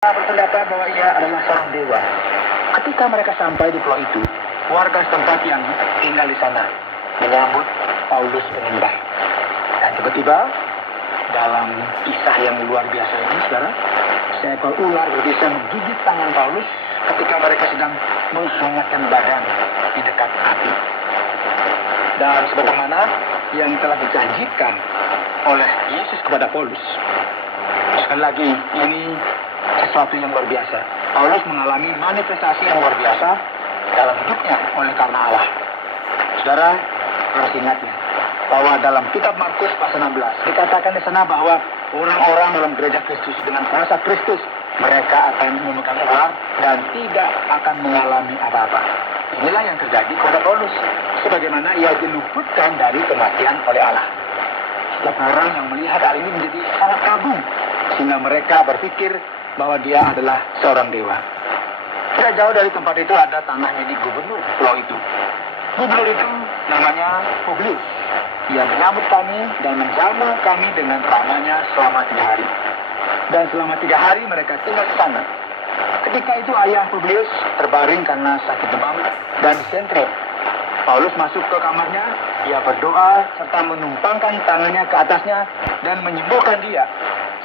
berpendapat bahwa ia adalah seorang dewa. Ketika mereka sampai di pulau itu, warga setempat yang tinggal di sana menyambut Paulus dengan baik. Dan tiba-tiba, dalam kisah yang luar biasa ini, saudara, seekor ular berbisa menggigit tangan Paulus ketika mereka sedang menghangatkan badan di dekat api. Dan sebagaimana yang telah dijanjikan oleh Yesus kepada Paulus, sekali lagi, ini sesuatu yang luar biasa. Paulus mengalami manifestasi yang luar biasa dalam hidupnya oleh karena Allah. Saudara harus ingat ya, bahwa dalam kitab Markus pasal 16 dikatakan di sana bahwa orang-orang dalam gereja Kristus dengan kuasa Kristus, mereka akan memegang ular dan tidak akan mengalami apa-apa. Inilah yang terjadi kepada Paulus, sebagaimana ia diluputkan dari kematian oleh Allah. Setiap orang yang melihat hal ini menjadi sangat kagum, sehingga mereka berpikir bahwa dia adalah seorang dewa. Tidak jauh dari tempat itu ada tanah milik gubernur pulau itu. Gubernur itu namanya Publius. Ia menyambut kami dan menjamu kami dengan ramahnya selama 3 hari. Dan selama 3 hari mereka tinggal di sana. Ketika itu ayah Publius terbaring karena sakit demam dan disenterin. Paulus masuk ke kamarnya, ia berdoa serta menumpangkan tangannya ke atasnya dan menyembuhkan dia.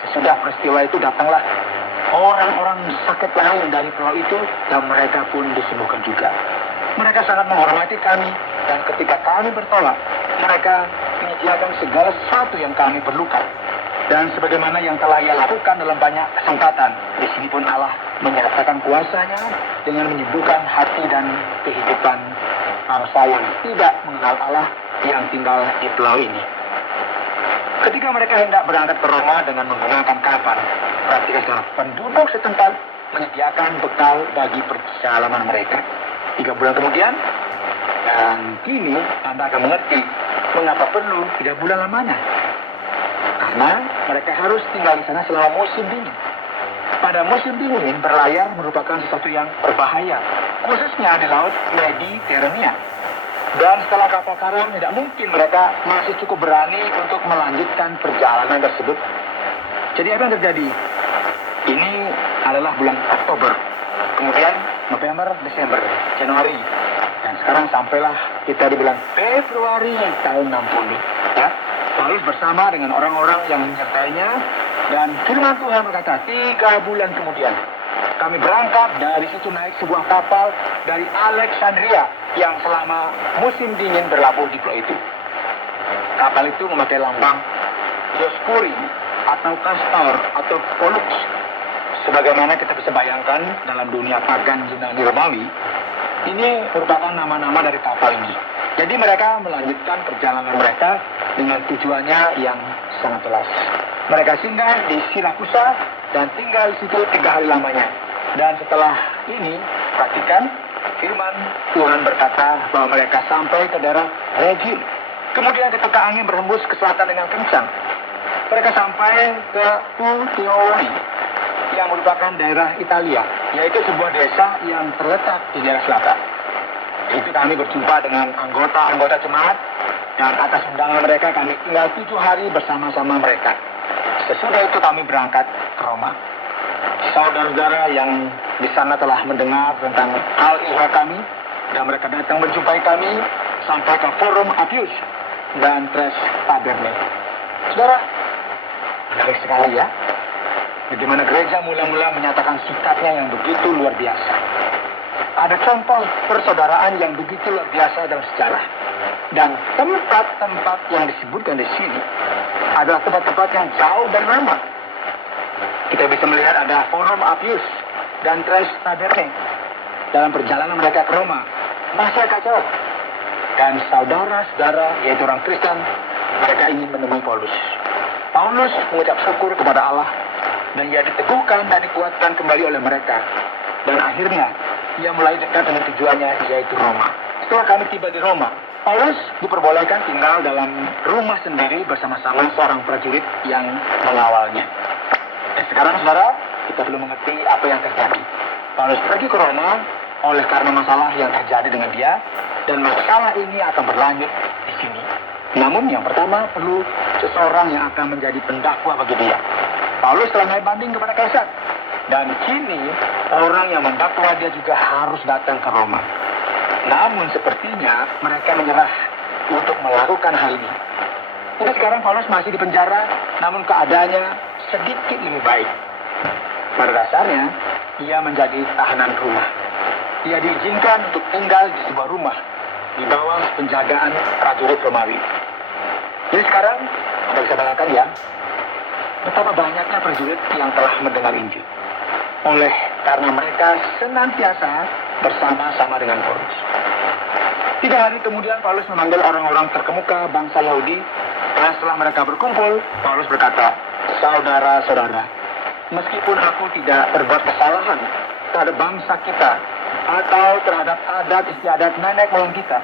Sesudah peristiwa itu datanglah orang-orang sakit lain dari pulau itu dan mereka pun disembuhkan juga. Mereka sangat menghormati kami dan ketika kami bertolak, mereka menyediakan segala sesuatu yang kami perlukan. Dan sebagaimana yang telah ia lakukan dalam banyak kesempatan, di sini pun Allah menyatakan kuasanya dengan menyembuhkan hati dan kehidupan bangsa yang tidak mengenal Allah yang tinggal di pulau ini. Ketika mereka hendak berangkat ke Roma dengan menggunakan kapal, perhatikan, penduduk setempat menyediakan bekal bagi perjalanan mereka. 3 bulan kemudian, dan kini Anda akan mengerti mengapa perlu 3 bulan lamanya. Karena mereka harus tinggal di sana selama musim dingin. Pada musim dingin, berlayar merupakan sesuatu yang berbahaya, khususnya di laut Mediterania. Dan setelah kapal karam, tidak mungkin mereka masih cukup berani untuk melanjutkan perjalanan tersebut. Jadi apa yang terjadi? Ini adalah bulan Oktober, kemudian November, Desember, Januari, dan sekarang sampailah kita di bulan Februari tahun 60. Ya, Paulus bersama dengan orang-orang yang menyertainya, dan firman Tuhan berkata, 3 bulan kemudian kami berangkat dari situ naik sebuah kapal dari Alexandria yang selama musim dingin berlabuh di pulau itu. Kapal itu memakai lambang Dioskuri atau Castor atau Pollux. Sebagaimana kita bisa bayangkan dalam dunia pagan Yunani Romawi, ini merupakan nama-nama dari kapal ini. Jadi mereka melanjutkan perjalanan mereka dengan tujuannya yang sangat jelas. Mereka singgah di Sirakusa dan tinggal di situ 3 hari lamanya. Dan setelah ini, perhatikan, firman Tuhan berkata bahwa mereka sampai ke daerah Regin. Kemudian ketika angin berhembus ke selatan dengan kencang, mereka sampai ke Puteoli, yang merupakan daerah Italia, yaitu sebuah desa yang terletak di daerah selatan. Itu kami berjumpa dengan anggota-anggota jemaat, dan atas undangan mereka kami tinggal 7 hari bersama-sama mereka. Sesudah itu kami berangkat ke Roma. Saudara-saudara yang di sana telah mendengar tentang hal ihwa kami, dan mereka datang menjumpai kami sampai ke Forum Appius dan Tres Taberne. Saudara, menarik sekali ya, bagaimana gereja mula-mula menyatakan sikapnya yang begitu luar biasa. Ada contoh persaudaraan yang begitu luar biasa dalam sejarah. Dan tempat-tempat yang disebutkan di sini adalah tempat-tempat yang jauh dari Roma. Kita bisa melihat ada Forum Appius dan Tres Taberne. Dalam perjalanan mereka ke Roma, masih agak jauh. Dan saudara-saudara, yaitu orang Kristen, mereka ingin menemui Paulus. Paulus mengucap syukur kepada Allah, dan ia diteguhkan dan dikuatkan kembali oleh mereka. Dan akhirnya, ia mulai dekat dengan tujuannya, yaitu Roma. Setelah kami tiba di Roma, Paulus diperbolehkan tinggal dalam rumah sendiri bersama-sama seorang prajurit yang mengawalnya. Dan sekarang, saudara, kita belum mengerti apa yang terjadi. Paulus pergi ke Roma oleh karena masalah yang terjadi dengan dia, dan masalah ini akan berlanjut di sini. Namun yang pertama perlu seseorang yang akan menjadi pendakwa bagi dia. Paulus telah naik banding kepada Kaisar. Dan kini orang yang mendakwa dia juga harus datang ke Roma. Namun sepertinya mereka menyerah untuk melakukan hal ini. Jadi sekarang Paulus masih di penjara, namun keadaannya sedikit lebih baik. Pada dasarnya, ia menjadi tahanan rumah. Ia diizinkan untuk tinggal di sebuah rumah di bawah penjagaan prajurit Romawi. Jadi sekarang, Anda bisa bayangkan ya, betapa banyaknya prajurit yang telah mendengar Injil. Karena mereka senantiasa bersama-sama dengan Paulus. 3 hari kemudian Paulus memanggil orang-orang terkemuka bangsa Yahudi. Dan setelah mereka berkumpul, Paulus berkata, "Saudara-saudara, meskipun aku tidak berbuat kesalahan terhadap bangsa kita atau terhadap adat istiadat nenek moyang kita,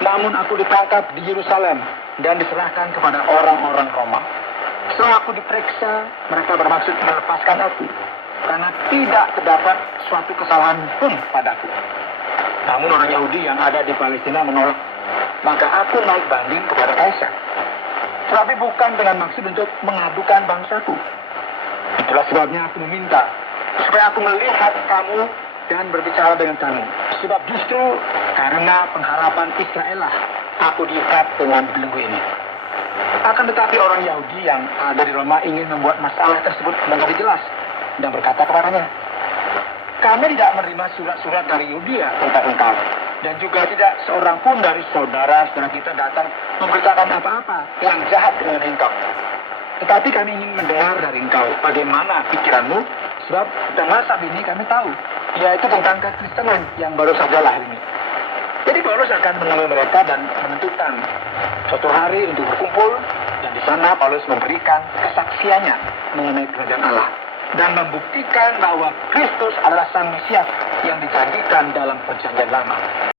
namun aku ditangkap di Yerusalem dan diserahkan kepada orang-orang Roma. Setelah aku diperiksa, mereka bermaksud melepaskan aku karena tidak terdapat suatu kesalahan pun padaku. Namun orang Yahudi yang ada di Palestina menolak. Maka aku naik banding kepada Kaisar. Tetapi bukan dengan maksud untuk mengadukan bangsaku. Itulah sebabnya aku meminta supaya aku melihat kamu dan berbicara dengan kamu. Sebab justru karena pengharapan Israel lah aku diikat dengan belenggu ini." Akan tetapi orang Yahudi yang ada di Roma ingin membuat masalah tersebut menjadi jelas dan berkata kepadanya, "Kami tidak menerima surat-surat dari Yudea tentang engkau, dan juga tidak seorang pun dari saudara-saudara kita datang memberitakan apa-apa yang jahat mengenai engkau. Tetapi kami ingin mendengar dari engkau bagaimana pikiranmu, sebab dengan saat ini kami tahu, yaitu tentang kekristenan yang baru saja lahir ini." Jadi Paulus akan menemui mereka dan menentukan suatu hari untuk berkumpul, dan di sana Paulus memberikan kesaksiannya mengenai kerajaan Allah dan membuktikan bahwa Kristus adalah Sang Mesias yang dijanjikan dalam Perjanjian Lama.